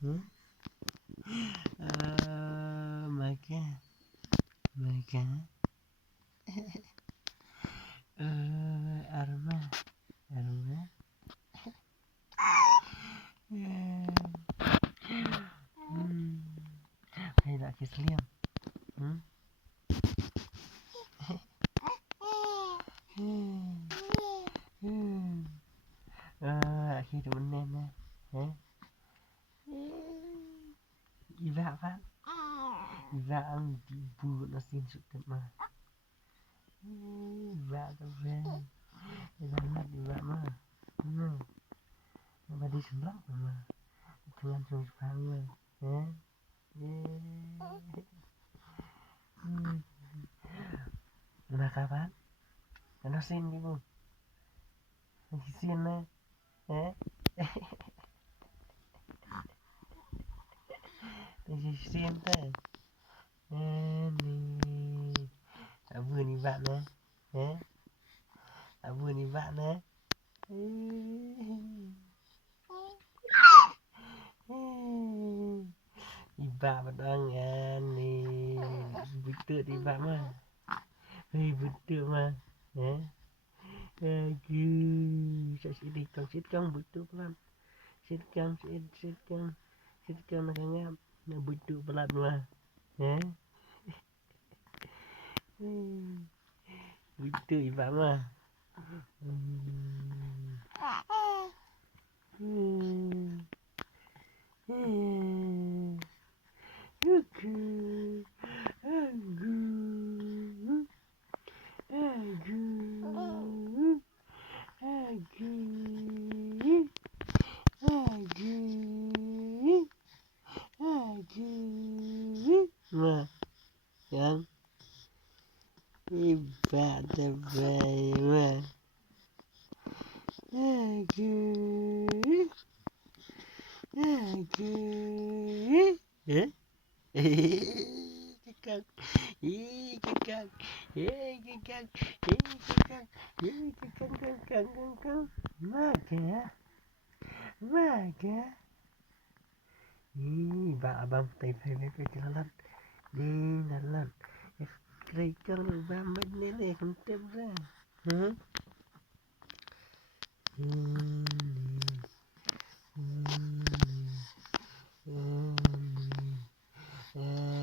Maka Arma hay là cái liêm khi tụi mình nên nè Iva phát Iva ăn bù nó xin sự thật mà Iva tao về Iva mất Iva mà Iva đi xuống lắm mà thường ăn chung phá người mà kapan nó xin cái vùng xin nè xin thế vừa đi bạn nè vừa đi bạn nè Iba mà đang nè betul Iba mah betul mah sitcom betul pelan sitcom nakangap na betul pelan mah betul Iba mah mà yang Iba terbaik mah kekak maka Iba abang tay phải jalan đi jalan striker bambet nele kentep ra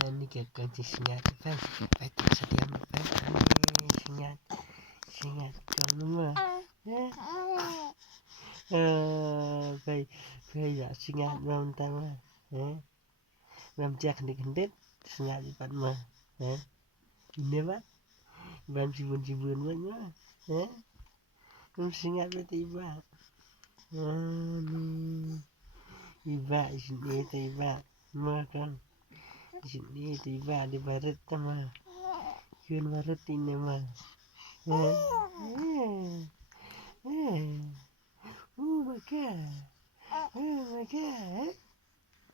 ini kayak kunci singat phải setiap singat kalau mah phải ya singat bang tama bang cak kendit singat cepat mah ini pak bang cibun mah singat tiba Iba sini tiba makan sini tiba di barat mah kian barat ini mah maka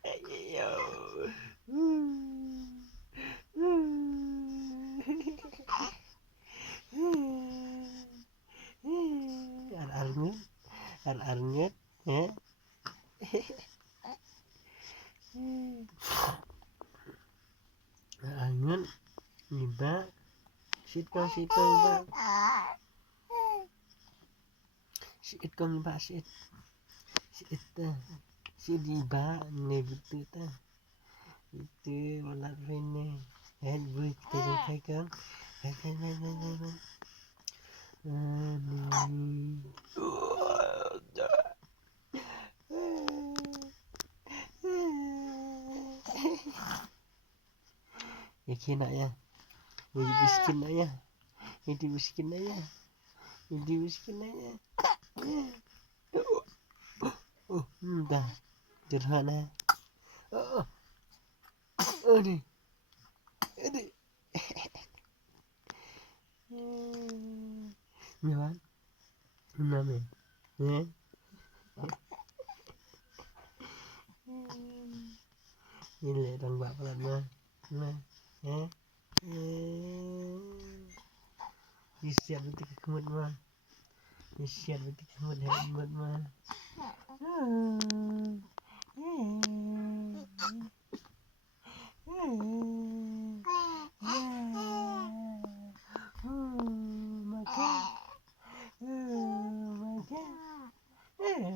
ayo ar-arnyet ar-arnyet Iba sitcom Iba sitcom Iba sit Iba ne betul ta itu malat rene headbook kita pegang ya kena ya Ini miskin aja enggak sederhana ini nyaman namanya ini orang bapak mah siap betul kemud mah siap betul kemud mah Ikinanya,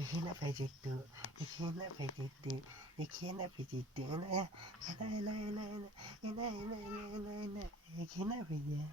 ikina vegetu, ikina vegetu, ikina vegetu, enak ya, enak, ikina vegetu.